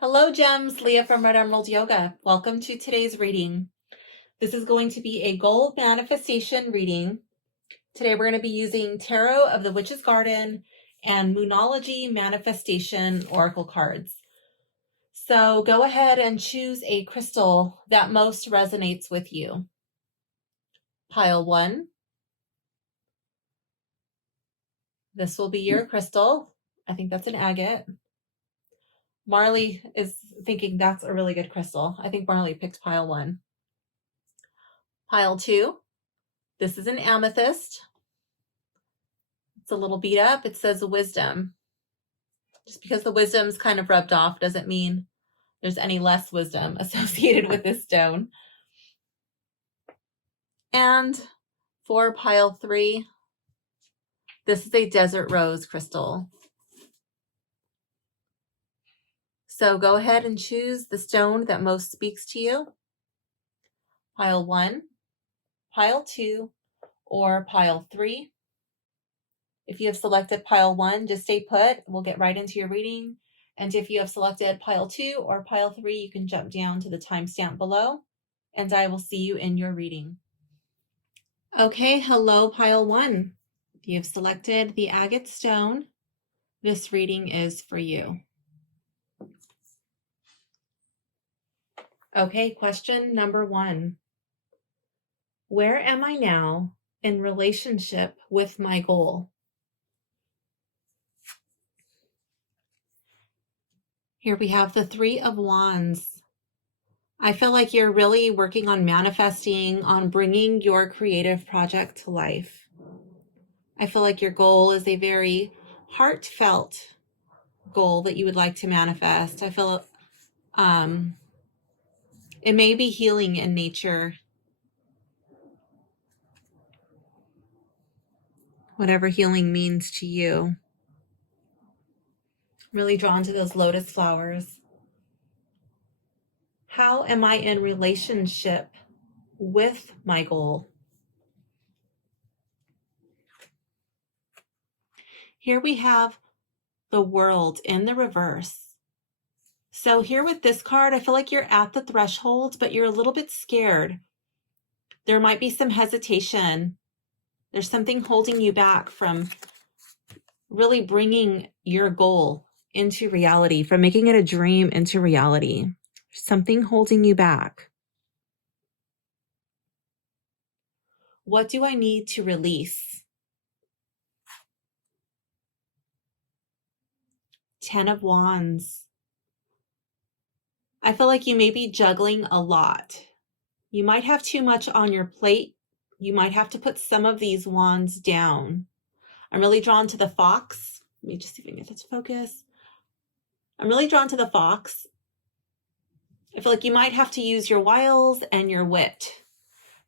Hello, Gems. Leah from Red Emerald Yoga. Welcome to today's reading. This is going to be a goal manifestation reading. Today we're going to be using Tarot of the Witch's Garden and Moonology Manifestation Oracle cards. So go ahead and choose a crystal that most resonates with you. Pile 1. This will be your crystal. I think that's an agate. Marley is thinking that's a really good crystal. I think Marley picked pile 1. Pile 2. This is an amethyst. It's a little beat up. It says wisdom. Just because the wisdom's kind of rubbed off doesn't mean there's any less wisdom associated with this stone. And for pile 3, this is a desert rose crystal. So go ahead and choose the stone that most speaks to you. Pile 1, pile 2, or pile 3. If you have selected pile 1, just stay put. We'll get right into your reading. And if you have selected pile 2 or pile 3, you can jump down to the timestamp below, and I will see you in your reading. Okay, hello, pile 1. If you have selected the agate stone, this reading is for you. Okay, question number 1. Where am I now in relationship with my goal? Here we have the 3 of Wands. I feel like you're really working on manifesting, on bringing your creative project to life. I feel like your goal is a very heartfelt goal that you would like to manifest. I feel it may be healing in nature. Whatever healing means to you. I'm really drawn to those lotus flowers. How am I in relationship with my goal? Here we have the World in the reverse. So here with this card, I feel like you're at the threshold, but you're a little bit scared. There might be some hesitation. There's something holding you back from really bringing your goal into reality, from making it a dream into reality. Something holding you back. What do I need to release? 10 of Wands. I feel like you may be juggling a lot. You might have too much on your plate. You might have to put some of these wands down. I'm really drawn to the fox. Let me just see if I can get that to focus. I'm really drawn to the fox. I feel like you might have to use your wiles and your wit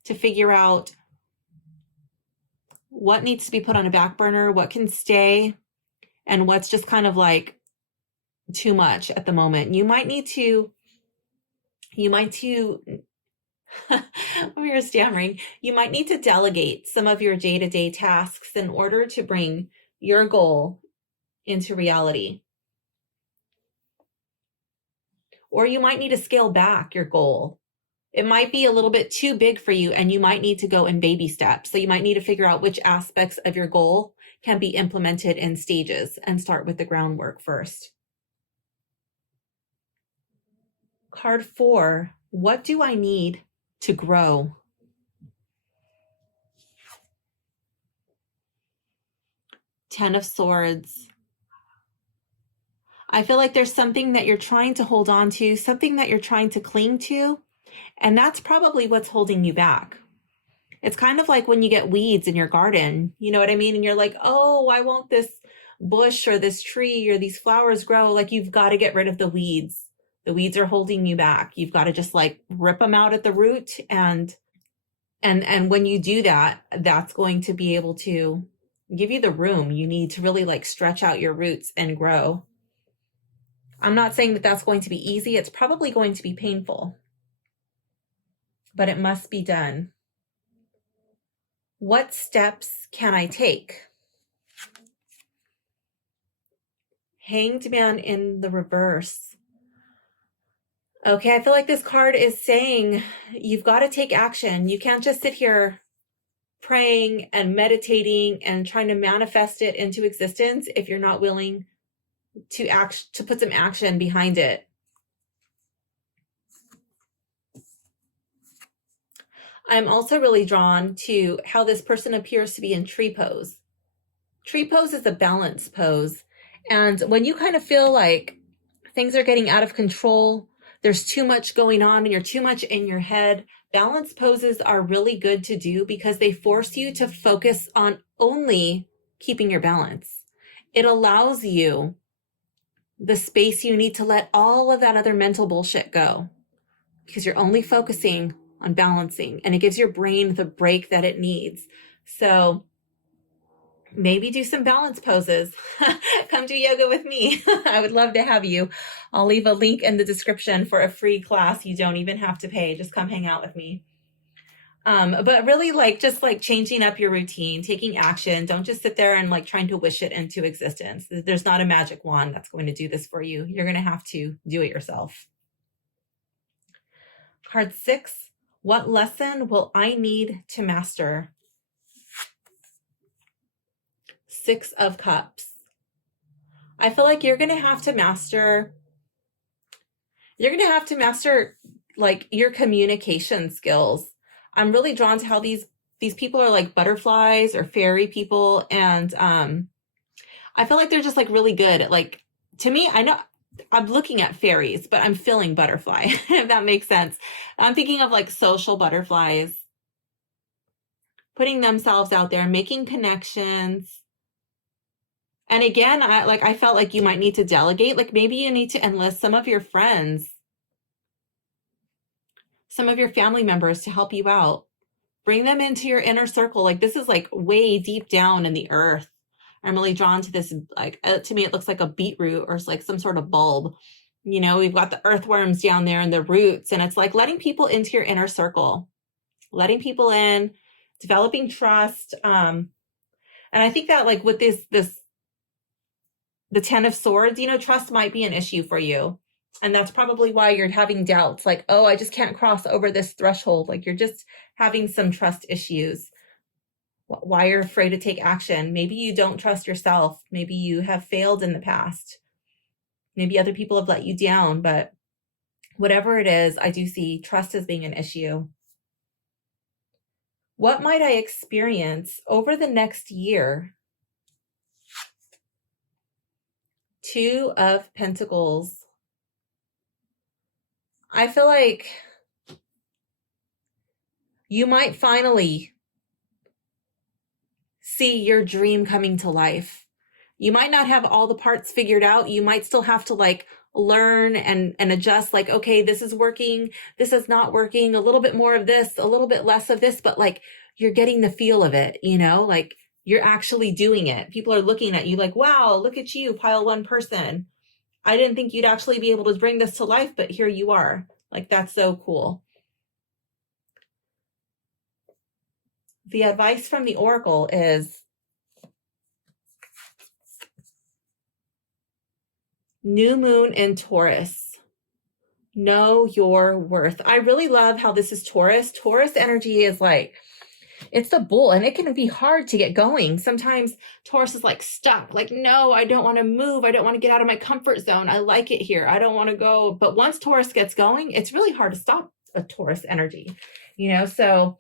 to figure out what needs to be put on a back burner, what can stay, and what's just kind of like too much at the moment. You might when you're stammering, you might need to delegate some of your day-to-day tasks in order to bring your goal into reality. Or you might need to scale back your goal. It might be a little bit too big for you, and you might need to go in baby steps. So you might need to figure out which aspects of your goal can be implemented in stages and start with the groundwork first. Card 4, what do I need to grow? Ten of Swords. I feel like there's something that you're trying to hold on to, something that you're trying to cling to, and that's probably what's holding you back. It's kind of like when you get weeds in your garden, you know what I mean? And you're like, oh, I want this bush or this tree or these flowers grow. Like, you've got to get rid of the weeds. The weeds are holding you back. You've got to just like rip them out at the root. And when you do that, that's going to be able to give you the room you need to really like stretch out your roots and grow. I'm not saying that that's going to be easy. It's probably going to be painful, but it must be done. What steps can I take? Hanged Man in the reverse. Okay, I feel like this card is saying you've got to take action. You can't just sit here praying and meditating and trying to manifest it into existence if you're not willing to put some action behind it. I'm also really drawn to how this person appears to be in tree pose. Tree pose is a balance pose. And when you kind of feel like things are getting out of control, there's too much going on and you're too much in your head, balance poses are really good to do because they force you to focus on only keeping your balance. It allows you the space you need to let all of that other mental bullshit go because you're only focusing on balancing, and it gives your brain the break that it needs. So maybe do some balance poses. Come do yoga with me. I would love to have you. I'll leave a link in the description for a free class. You don't even have to pay. Just come hang out with me. But really just changing up your routine, taking action. Don't just sit there and trying to wish it into existence. There's not a magic wand that's going to do this for you. You're going to have to do it yourself. Card 6, what lesson will I need to master? 6 of Cups. I feel like you're going to have to master your communication skills. I'm really drawn to how these people are like butterflies or fairy people. And I feel like they're just really good at to me, I know I'm looking at fairies, but I'm feeling butterfly, if that makes sense. I'm thinking of social butterflies, putting themselves out there, making connections. And again, I felt like you might need to delegate. Maybe you need to enlist some of your friends, some of your family members to help you out. Bring them into your inner circle. This is way deep down in the earth. I'm really drawn to this. To me, it looks like a beetroot or some sort of bulb. We've got the earthworms down there and the roots, and it's letting people into your inner circle, letting people in, developing trust. And I think that with the 10 of Swords, trust might be an issue for you. And that's probably why you're having doubts. Oh, I just can't cross over this threshold. You're just having some trust issues. Why you're afraid to take action. Maybe you don't trust yourself. Maybe you have failed in the past. Maybe other people have let you down. But whatever it is, I do see trust as being an issue. What might I experience over the next year? 2 of Pentacles. I feel like you might finally see your dream coming to life. You might not have all the parts figured out. You might still have to learn and adjust. Okay, this is working. This is not working. A little bit more of this, a little bit less of this, but you're getting the feel of it, you're actually doing it. People are looking at you wow, look at you, pile 1 person. I didn't think you'd actually be able to bring this to life, but here you are. That's so cool. The advice from the Oracle is new moon in Taurus. Know your worth. I really love how this is Taurus. Taurus energy is it's the bull, and it can be hard to get going. Sometimes Taurus is stuck. No, I don't want to move. I don't want to get out of my comfort zone. I like it here. I don't want to go. But once Taurus gets going, it's really hard to stop a Taurus energy, So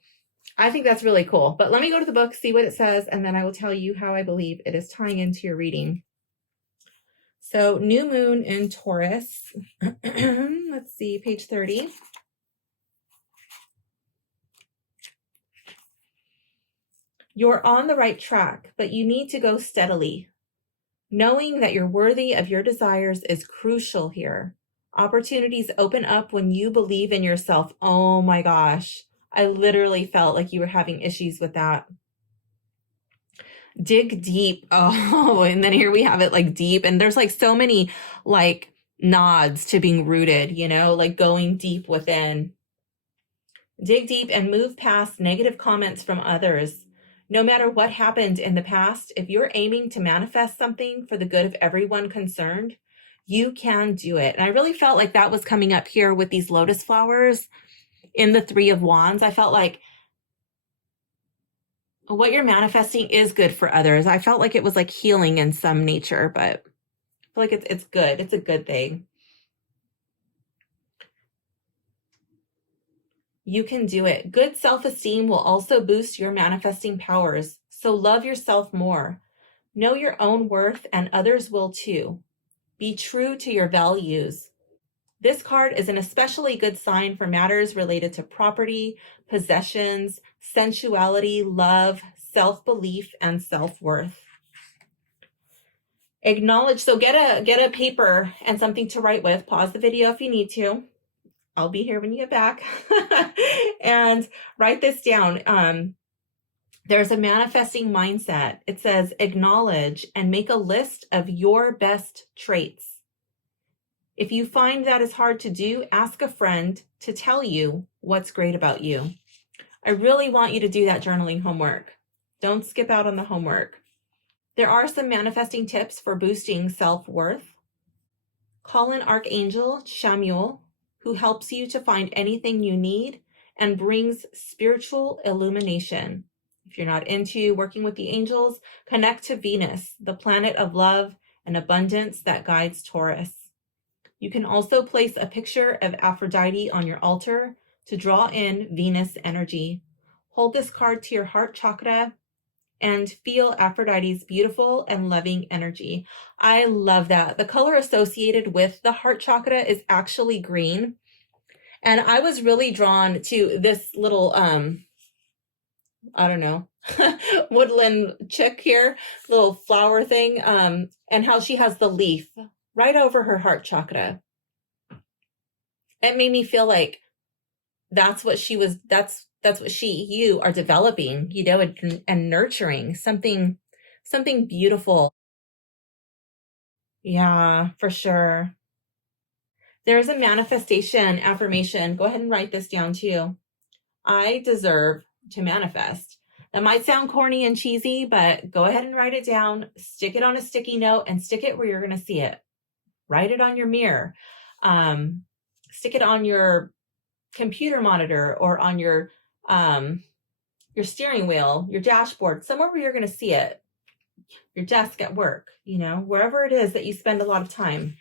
I think that's really cool. But let me go to the book, see what it says, and then I will tell you how I believe it is tying into your reading. So new moon in Taurus. Let's see, page 30. You're on the right track, but you need to go steadily. Knowing that you're worthy of your desires is crucial here. Opportunities open up when you believe in yourself. Oh my gosh. I literally felt like you were having issues with that. Dig deep. Oh, and then here we have it deep. And there's so many nods to being rooted, going deep within. Dig deep and move past negative comments from others. No matter what happened in the past, if you're aiming to manifest something for the good of everyone concerned, You can do it. And I really felt like that was coming up here with these lotus flowers in the Three of Wands. I felt like what you're manifesting is good for others. I felt like it was like healing in some nature, but I feel like it's good. It's a good thing. You can do it. Good self-esteem will also boost your manifesting powers. So love yourself more. Know your own worth, and others will too. Be true to your values. This card is an especially good sign for matters related to property, possessions, sensuality, love, self-belief, and self-worth. Acknowledge, so get a paper and something to write with. Pause the video if you need to. I'll be here when you get back. And write this down. There's a manifesting mindset. It says, acknowledge and make a list of your best traits. If you find that is hard to do, ask a friend to tell you what's great about you. I really want you to do that journaling homework. Don't skip out on the homework. There are some manifesting tips for boosting self-worth. Call in Archangel Chamuel, who helps you to find anything you need and brings spiritual illumination. If you're not into working with the angels, connect to Venus, the planet of love and abundance that guides Taurus. You can also place a picture of Aphrodite on your altar to draw in Venus energy. Hold this card to your heart chakra and feel Aphrodite's beautiful and loving energy. I love that. The color associated with the heart chakra is actually green. And I was really drawn to this little, I don't know, woodland chick here, little flower thing, and how she has the leaf right over her heart chakra. It made me feel like that's what you are developing, you know, and nurturing something beautiful. Yeah, for sure. There's a manifestation affirmation. Go ahead and write this down too. I deserve to manifest. That might sound corny and cheesy, but go ahead and write it down, stick it on a sticky note and stick it where you're going to see it. Write it on your mirror. Stick it on your computer monitor or on your steering wheel, your dashboard, somewhere where you're going to see it. Your desk at work, you know, wherever it is that you spend a lot of time.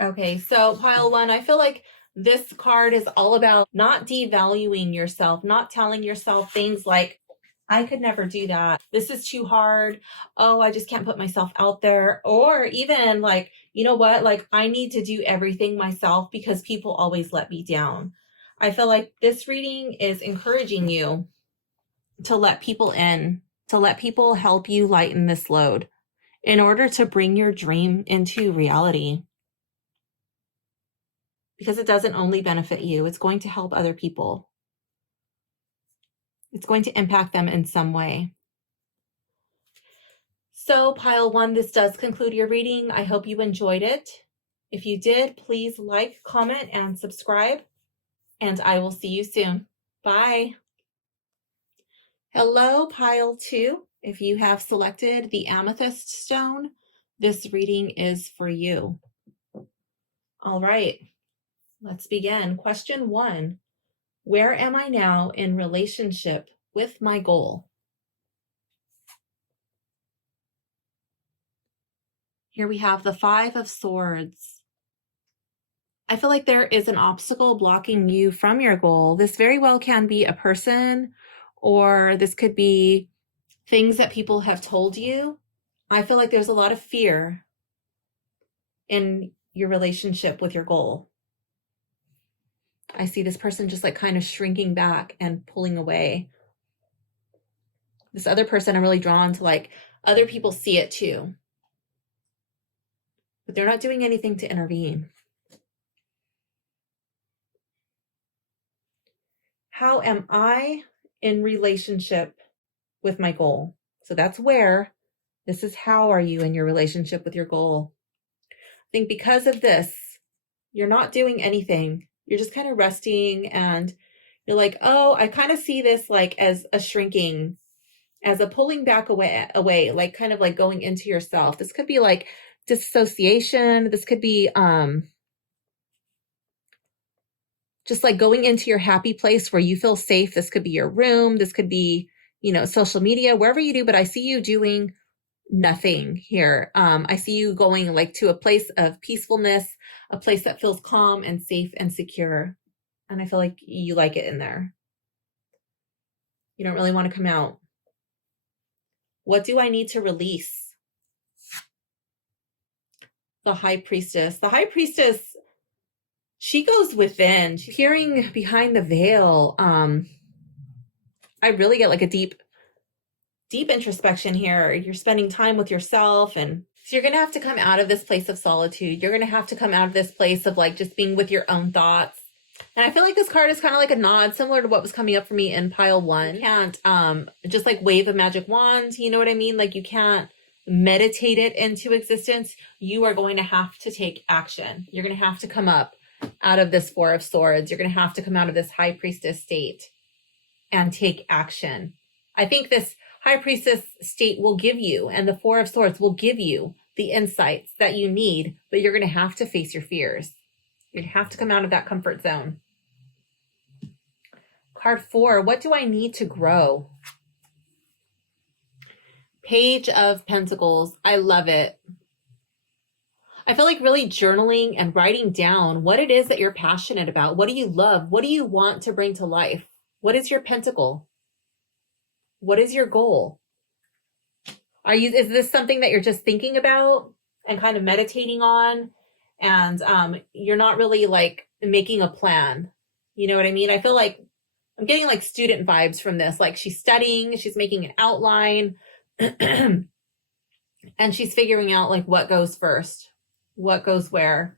Okay, so pile one, I feel like this card is all about not devaluing yourself, not telling yourself things like, I could never do that. This is too hard. Oh, I just can't put myself out there. Or even like, you know what? Like, I need to do everything myself because people always let me down. I feel like this reading is encouraging you to let people in, to let people help you lighten this load in order to bring your dream into reality. Because it doesn't only benefit you, it's going to help other people. It's going to impact them in some way. So pile one, this does conclude your reading. I hope you enjoyed it. If you did, please like, comment, and subscribe. And I will see you soon. Bye. Hello, pile two. If you have selected the Amethyst stone, this reading is for you. All right, let's begin. Question one. Where am I now in relationship with my goal? Here we have the Five of Swords. I feel like there is an obstacle blocking you from your goal. This very well can be a person, or this could be things that people have told you. I feel like there's a lot of fear in your relationship with your goal. I see this person just like kind of shrinking back and pulling away. This other person, I'm really drawn to, like, other people see it too, but they're not doing anything to intervene. How am I in relationship with my goal? So that's where. This is how are you in your relationship with your goal? I think because of this, you're not doing anything. You're just kind of resting, and you're like, oh, I kind of see this like as a shrinking, as a pulling back away, like kind of like going into yourself. This could be like disassociation. This could be just like going into your happy place where you feel safe. This could be your room. This could be, social media, wherever you do, but I see you doing nothing here. I see you going like to a place of peacefulness, a place that feels calm and safe and secure. And I feel like you like it in there. You don't really want to come out. What do I need to release? The High Priestess. The High Priestess, she goes within. She's peering behind the veil. I really get like a deep introspection here. You're spending time with yourself, and so you're going to have to come out of this place of solitude. You're going to have to come out of this place of like just being with your own thoughts. And I feel like this card is kind of like a nod, similar to what was coming up for me in pile 1. You can't just like wave a magic wand, you know what I mean? Like you can't meditate it into existence. You are going to have to take action. You're going to have to come up out of this 4 of Swords. You're going to have to come out of this High Priestess state and take action. I think this High Priestess state will give you, and the 4 of Swords will give you the insights that you need, but you're going to have to face your fears. You're going to have to come out of that comfort zone. Card 4, what do I need to grow? Page of Pentacles. I love it. I feel like really journaling and writing down what it is that you're passionate about. What do you love? What do you want to bring to life? What is your pentacle? What is your goal? Is this something that you're just thinking about and kind of meditating on? And you're not really like making a plan. You know what I mean? I feel like I'm getting like student vibes from this. Like she's studying, she's making an outline, and she's figuring out like what goes first, what goes where.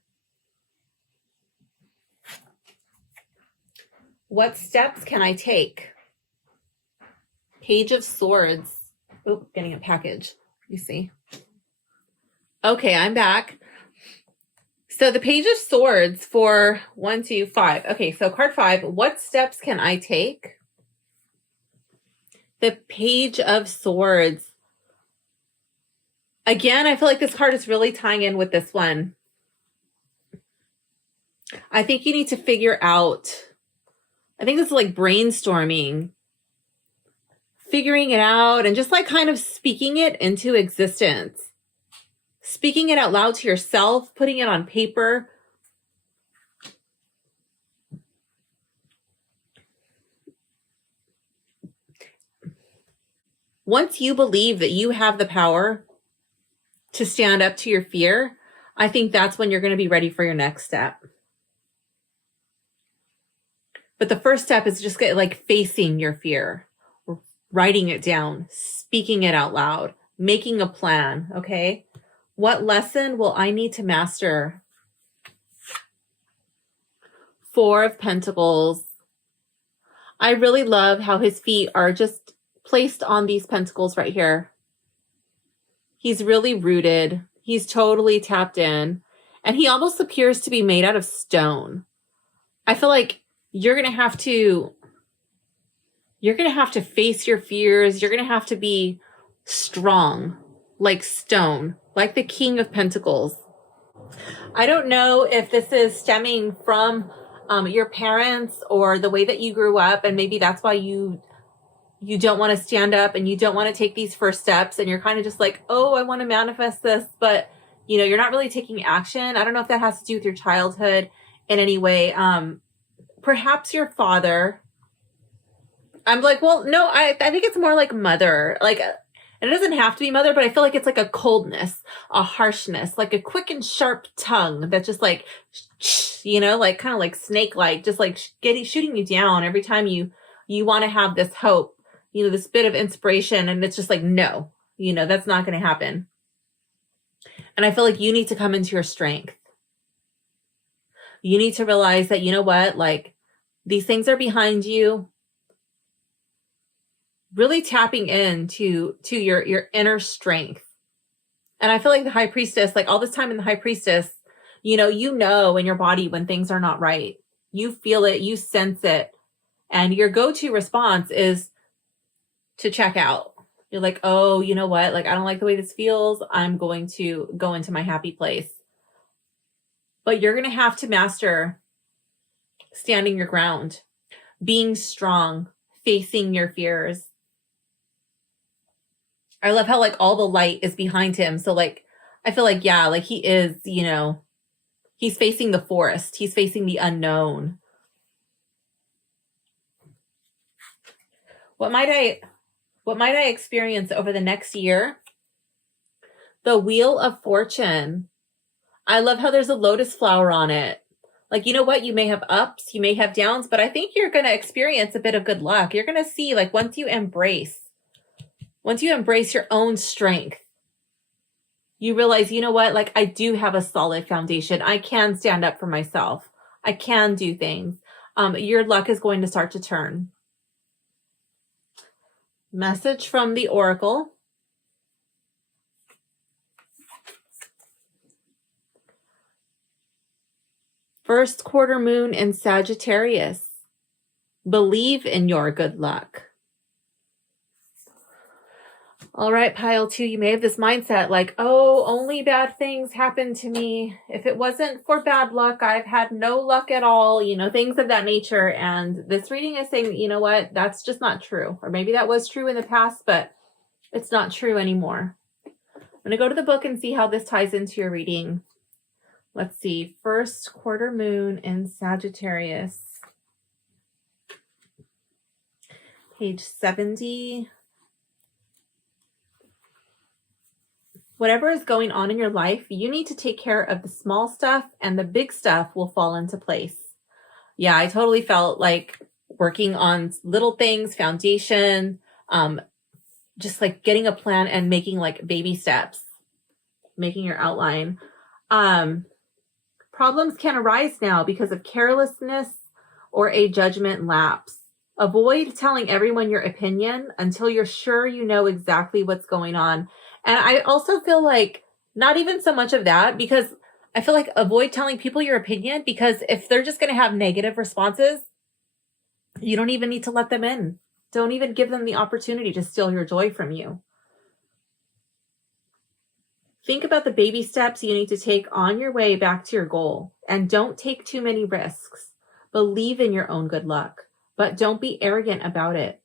What steps can I take? Page of Swords. Oh, getting a package. You see. Okay, I'm back. So the Page of Swords for 1, 2, 5. Okay, so card 5. What steps can I take? The Page of Swords. Again, I feel like this card is really tying in with this one. I think you need to figure out, I think this is like brainstorming, figuring it out, and just like kind of speaking it into existence. Speaking it out loud to yourself, putting it on paper. Once you believe that you have the power to stand up to your fear, I think that's when you're going to be ready for your next step. But the first step is just like facing your fear, writing it down, speaking it out loud, making a plan, okay? What lesson will I need to master? 4 of Pentacles. I really love how his feet are just placed on these pentacles right here. He's really rooted. He's totally tapped in. And he almost appears to be made out of stone. I feel like you're going to have to face your fears. You're going to have to be strong, like stone, like the King of Pentacles. I don't know if this is stemming from your parents or the way that you grew up, and maybe that's why you don't want to stand up and you don't want to take these first steps, and you're kind of just like, oh, I want to manifest this, but you're not really taking action. I don't know if that has to do with your childhood in any way. Perhaps your father. I'm like, well, no, I think it's more like mother. Like, and it doesn't have to be mother, but I feel like it's like a coldness, a harshness, like a quick and sharp tongue that just like, like kind of like snake-like, just like shooting you down every time you want to have this hope, this bit of inspiration. And it's just like, no, that's not going to happen. And I feel like you need to come into your strength. You need to realize that, like these things are behind you. Really tapping into your inner strength. And I feel like the High Priestess, like all this time in the High Priestess, in your body when things are not right. You feel it, you sense it. And your go-to response is to check out. You're like, oh, you know what? Like, I don't like the way this feels. I'm going to go into my happy place. But you're going to have to master standing your ground, being strong, facing your fears. I love how like all the light is behind him. So like, I feel like, yeah, like he is, you know, he's facing the forest. He's facing the unknown. What might I experience over the next year? The Wheel of Fortune. I love how there's a lotus flower on it. Like, you know what? You may have ups, you may have downs, but I think you're going to experience a bit of good luck. You're going to see, like, once you embrace your own strength, you realize, you know what? Like, I do have a solid foundation. I can stand up for myself. I can do things. Your luck is going to start to turn. Message from the Oracle. First quarter moon in Sagittarius. Believe in your good luck. All right, pile 2, you may have this mindset like, oh, only bad things happen to me. If it wasn't for bad luck, I've had no luck at all, you know, things of that nature. And this reading is saying, you know what, that's just not true. Or maybe that was true in the past, but it's not true anymore. I'm going to go to the book and see how this ties into your reading. Let's see, first quarter moon in Sagittarius. Page 70. Whatever is going on in your life, you need to take care of the small stuff and the big stuff will fall into place. Yeah, I totally felt like working on little things, foundation, just like getting a plan and making like baby steps, making your outline. Problems can arise now because of carelessness or a judgment lapse. Avoid telling everyone your opinion until you're sure you know exactly what's going on. And I also feel like not even so much of that, because I feel like avoid telling people your opinion, because if they're just going to have negative responses, you don't even need to let them in. Don't even give them the opportunity to steal your joy from you. Think about the baby steps you need to take on your way back to your goal, and don't take too many risks. Believe in your own good luck, but don't be arrogant about it.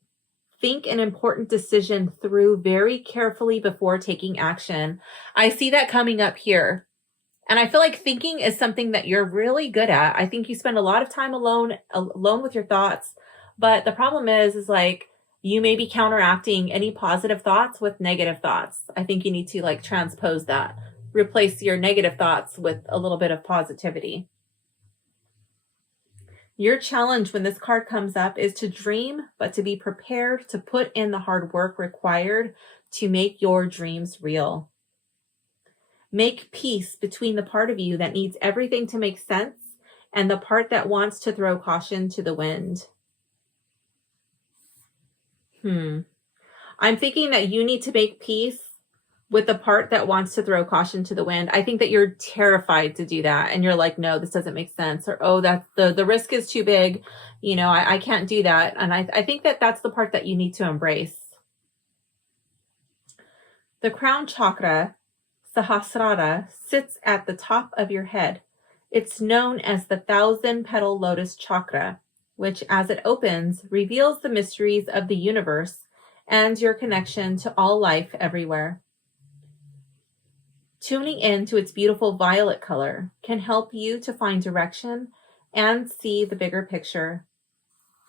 Think an important decision through very carefully before taking action. I see that coming up here. And I feel like thinking is something that you're really good at. I think you spend a lot of time alone with your thoughts. But the problem is like you may be counteracting any positive thoughts with negative thoughts. I think you need to like transpose that. Replace your negative thoughts with a little bit of positivity. Your challenge when this card comes up is to dream, but to be prepared to put in the hard work required to make your dreams real. Make peace between the part of you that needs everything to make sense and the part that wants to throw caution to the wind. I'm thinking that you need to make peace with the part that wants to throw caution to the wind. I think that you're terrified to do that. And you're like, no, this doesn't make sense. Or, oh, that's the risk is too big. You know, I can't do that. And I think that that's the part that you need to embrace. The crown chakra, Sahasrara, sits at the top of your head. It's known as the 1,000-petal lotus chakra, which as it opens, reveals the mysteries of the universe and your connection to all life everywhere. Tuning in to its beautiful violet color can help you to find direction and see the bigger picture.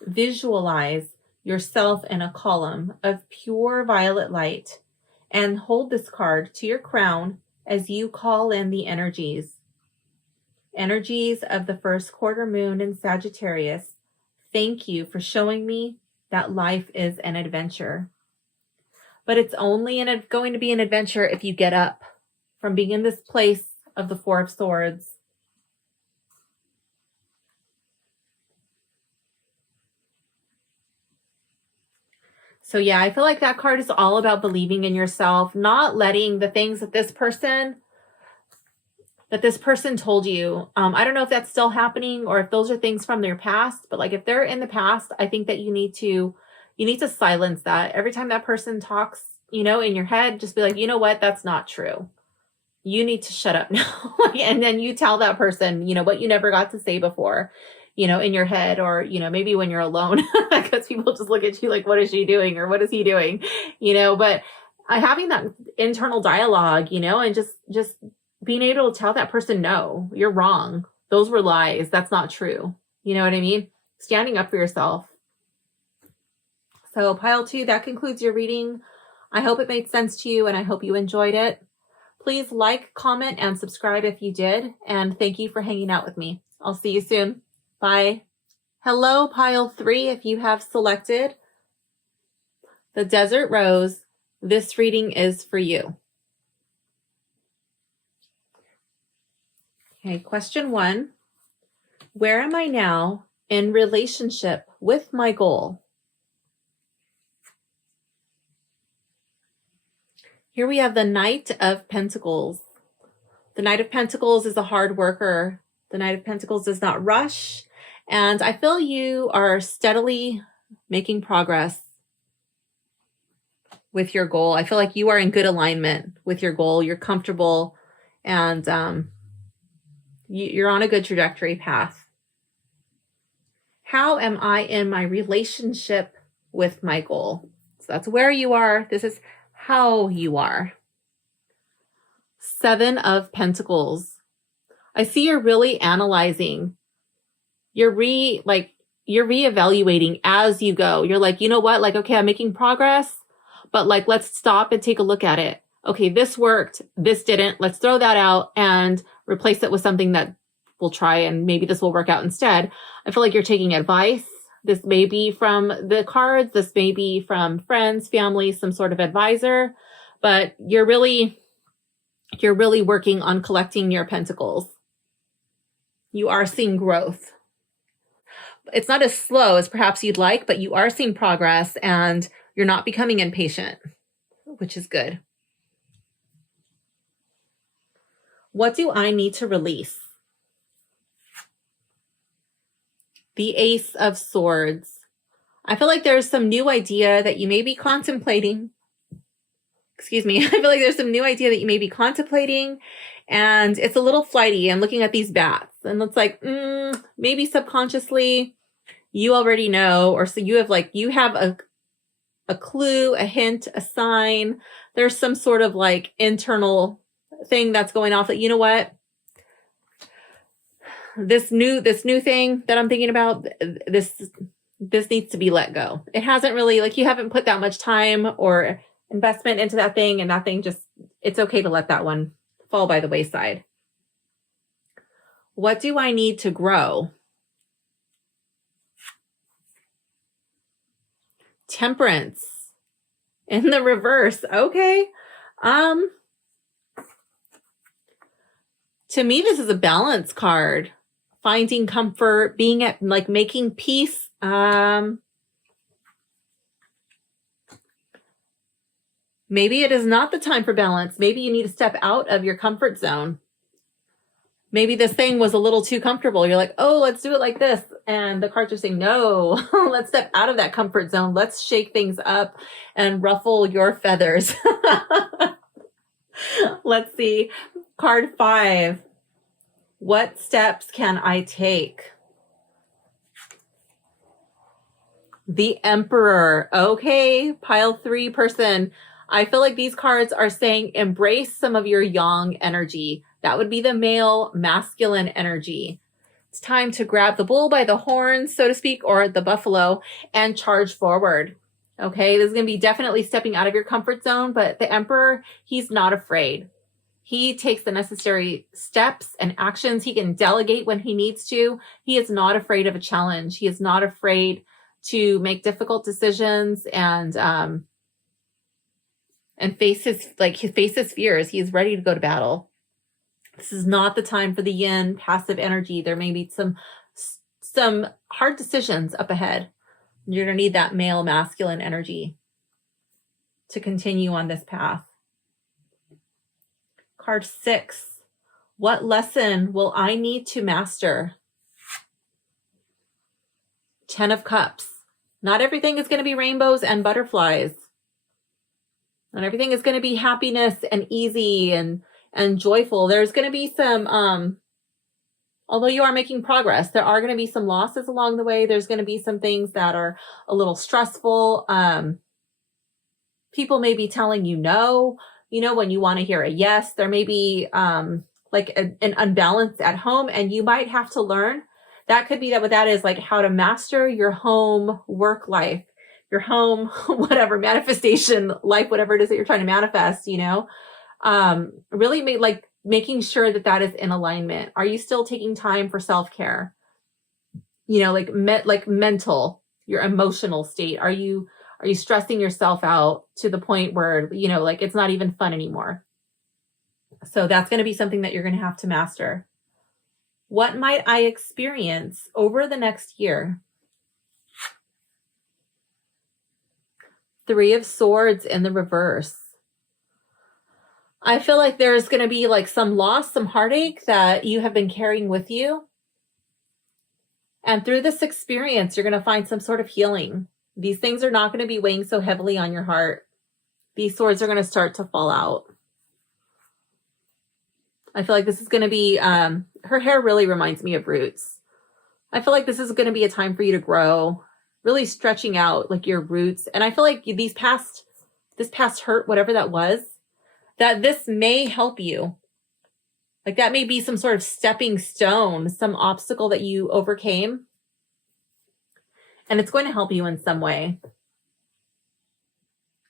Visualize yourself in a column of pure violet light and hold this card to your crown as you call in the energies. Energies of the first quarter moon in Sagittarius, thank you for showing me that life is an adventure. But it's only going to be an adventure if you get up from being in this place of the Four of Swords. So yeah, I feel like that card is all about believing in yourself, not letting the things that this person told you. I don't know if that's still happening or if those are things from their past, but like if they're in the past, I think that you need to silence that. Every time that person talks you know, in your head, just be like, you know what? That's not true. You need to shut up now. And then you tell that person, you know, what you never got to say before, you know, in your head, or, you know, maybe when you're alone, because people just look at you like, what is she doing? Or what is he doing? You know, but having that internal dialogue, you know, and just being able to tell that person, no, you're wrong. Those were lies. That's not true. You know what I mean? Standing up for yourself. So pile 2, that concludes your reading. I hope it made sense to you and I hope you enjoyed it. Please like, comment, and subscribe if you did. And thank you for hanging out with me. I'll see you soon. Bye. Hello, pile 3. If you have selected the Desert Rose, this reading is for you. Okay, question 1. Where am I now in relationship with my goal? Here we have the Knight of Pentacles. The Knight of Pentacles is a hard worker. The Knight of Pentacles does not rush. And I feel you are steadily making progress with your goal. I feel like you are in good alignment with your goal. You're comfortable and you're on a good trajectory path. How am I in my relationship with my goal? So that's where you are. This is how you are. 7 of Pentacles. I see you're really analyzing. You're reevaluating as you go. You're like, you know what? Like, okay, I'm making progress, but like, let's stop and take a look at it. Okay, this worked. This didn't. Let's throw that out and replace it with something that we'll try, and maybe this will work out instead. I feel like you're taking advice. This may be from the cards. This may be from friends, family, some sort of advisor, but you're really working on collecting your pentacles. You are seeing growth. It's not as slow as perhaps you'd like, but you are seeing progress and you're not becoming impatient, which is good. What do I need to release? The Ace of Swords. I feel like there's some new idea that you may be contemplating. Excuse me. I feel like there's some new idea that you may be contemplating, and it's a little flighty. I'm looking at these bats and it's like, maybe subconsciously you already know, or so you have a clue, a hint, a sign. There's some sort of like internal thing that's going off that, you know what? This new thing that I'm thinking about, this needs to be let go. It hasn't really, like, you haven't put that much time or investment into that thing, and that thing just, it's okay to let that one fall by the wayside. What do I need to grow? Temperance in the reverse. Okay. To me, this is a balance card. Finding comfort, being at, like, making peace. Maybe it is not the time for balance. Maybe you need to step out of your comfort zone. Maybe this thing was a little too comfortable. You're like, oh, let's do it like this. And the cards are saying, no, let's step out of that comfort zone. Let's shake things up and ruffle your feathers. Let's see. Card 5. What steps can I take? The Emperor. Okay, pile 3 person. I feel like these cards are saying embrace some of your yang energy. That would be the male, masculine energy. It's time to grab the bull by the horns, so to speak, or the buffalo, and charge forward. Okay, this is going to be definitely stepping out of your comfort zone, but the Emperor, he's not afraid. He takes the necessary steps and actions. He can delegate when he needs to. He is not afraid of a challenge. He is not afraid to make difficult decisions and face his fears. He is ready to go to battle. This is not the time for the yin passive energy. There may be some hard decisions up ahead. You're going to need that male masculine energy to continue on this path. Card 6. What lesson will I need to master? 10 of Cups. Not everything is going to be rainbows and butterflies. And everything is going to be happiness and easy and joyful. There's going to be some, although you are making progress, there are going to be some losses along the way. There's going to be some things that are a little stressful. People may be telling you no, when you want to hear a yes. There may be like an unbalance at home, and you might have to learn. That could be what that is, like how to master your home work life, your home, whatever, manifestation life, whatever it is that you're trying to manifest, really making sure that is in alignment. Are you still taking time for self-care? Like mental, your emotional state. Are you stressing yourself out to the point where, like it's not even fun anymore? So that's going to be something that you're going to have to master. What might I experience over the next year? 3 of Swords in the reverse. I feel like there's going to be like some loss, some heartache that you have been carrying with you. And through this experience, you're going to find some sort of healing. These things are not going to be weighing so heavily on your heart. These swords are going to start to fall out. I feel like this is going to be, her hair really reminds me of roots. I feel like this is going to be a time for you to grow, really stretching out like your roots. And I feel like this past hurt, whatever that was, that this may help you. Like that may be some sort of stepping stone, some obstacle that you overcame. And it's going to help you in some way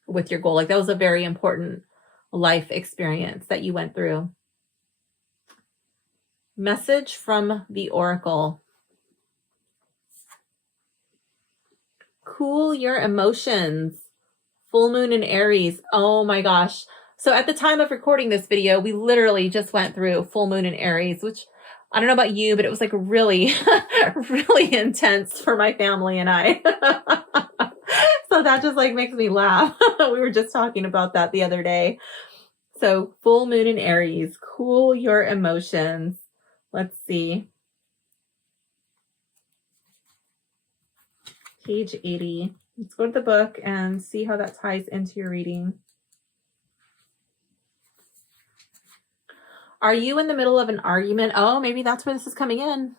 with your goal. Like that was a very important life experience that you went through. Message from the Oracle. Cool your emotions. Full moon in Aries. Oh my gosh. So at the time of recording this video, we literally just went through full moon in Aries, which I don't know about you, but it was like really, really intense for my family and I. So that just like makes me laugh. We were just talking about that the other day. So full moon in Aries, cool your emotions. Let's see. Page 80. Let's go to the book and see how that ties into your reading. Are you in the middle of an argument? Oh, maybe that's where this is coming in.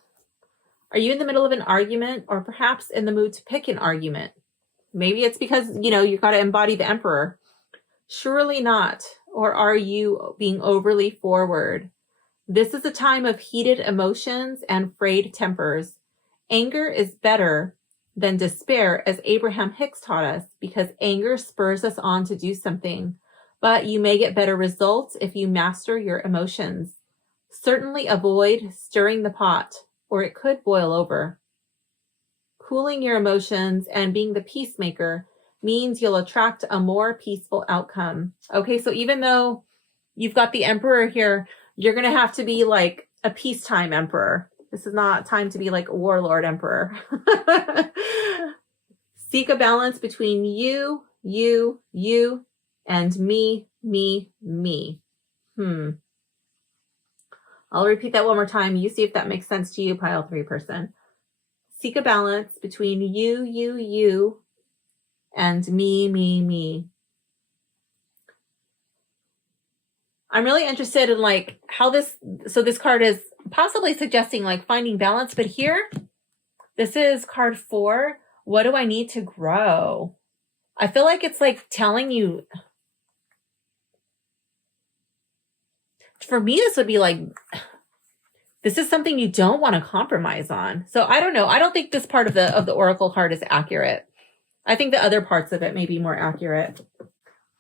Are you in the middle of an argument, or perhaps in the mood to pick an argument? Maybe it's because, you got to embody the Emperor. Surely not. Or are you being overly forward? This is a time of heated emotions and frayed tempers. Anger is better than despair, as Abraham Hicks taught us, because anger spurs us on to do something. But you may get better results if you master your emotions. Certainly avoid stirring the pot, or it could boil over. Cooling your emotions and being the peacemaker means you'll attract a more peaceful outcome. Okay, so even though you've got the Emperor here, you're going to have to be like a peacetime Emperor. This is not time to be like a warlord Emperor. Seek a balance between you, and me. I'll repeat that one more time. You see if that makes sense to you, pile 3 person. Seek a balance between you, and me. I'm really interested in like how this card is possibly suggesting like finding balance, but here, this is card 4. What do I need to grow? I feel like it's like telling you, for me, this would be like, this is something you don't want to compromise on. So I don't know. I don't think this part of the Oracle card is accurate. I think the other parts of it may be more accurate.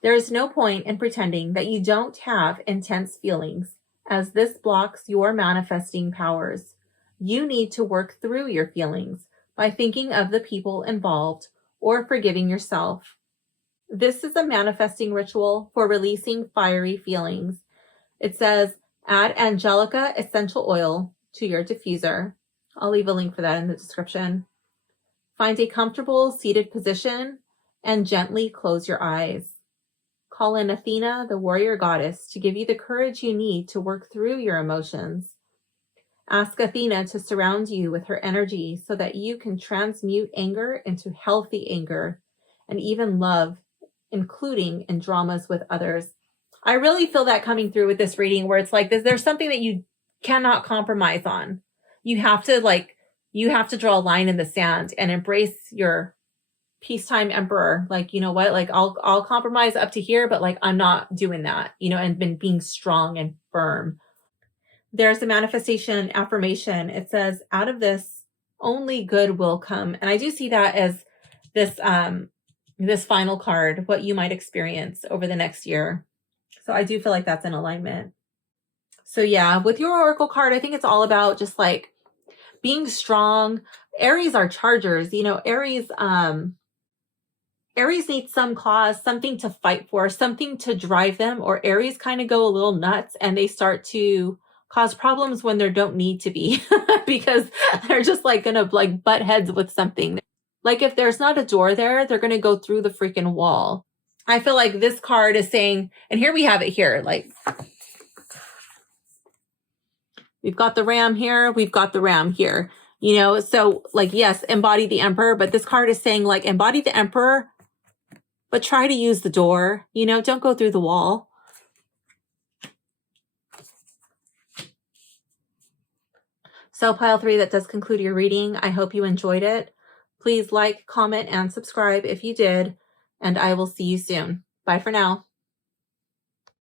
There is no point in pretending that you don't have intense feelings, as this blocks your manifesting powers. You need to work through your feelings by thinking of the people involved or forgiving yourself. This is a manifesting ritual for releasing fiery feelings. It says, add Angelica essential oil to your diffuser. I'll leave a link for that in the description. Find a comfortable seated position and gently close your eyes. Call in Athena, the warrior goddess, to give you the courage you need to work through your emotions. Ask Athena to surround you with her energy so that you can transmute anger into healthy anger and even love including in dramas with others. I really feel that coming through with this reading, where it's like there's something that you cannot compromise on. You have to draw a line in the sand and embrace your peacetime emperor. Like, you know what, like I'll compromise up to here, but like I'm not doing that, you know, and been being strong and firm. There's a manifestation affirmation. It says, out of this only good will come. And I do see that as this final card, what you might experience over the next year. So I do feel like that's in alignment. So yeah, with your oracle card, I think it's all about just like being strong. Aries are chargers, you know, Aries needs some cause, something to fight for, something to drive them, or Aries kind of go a little nuts and they start to cause problems when there don't need to be because they're just like going to like butt heads with something. Like if there's not a door there, they're going to go through the freaking wall. I feel like this card is saying, and here we have it here, like we've got the ram here, we've got the ram here, you know? So like, yes, embody the emperor, but this card is saying like embody the emperor, but try to use the door, you know, don't go through the wall. So pile 3, that does conclude your reading. I hope you enjoyed it. Please like, comment, and subscribe if you did, and I will see you soon. Bye for now.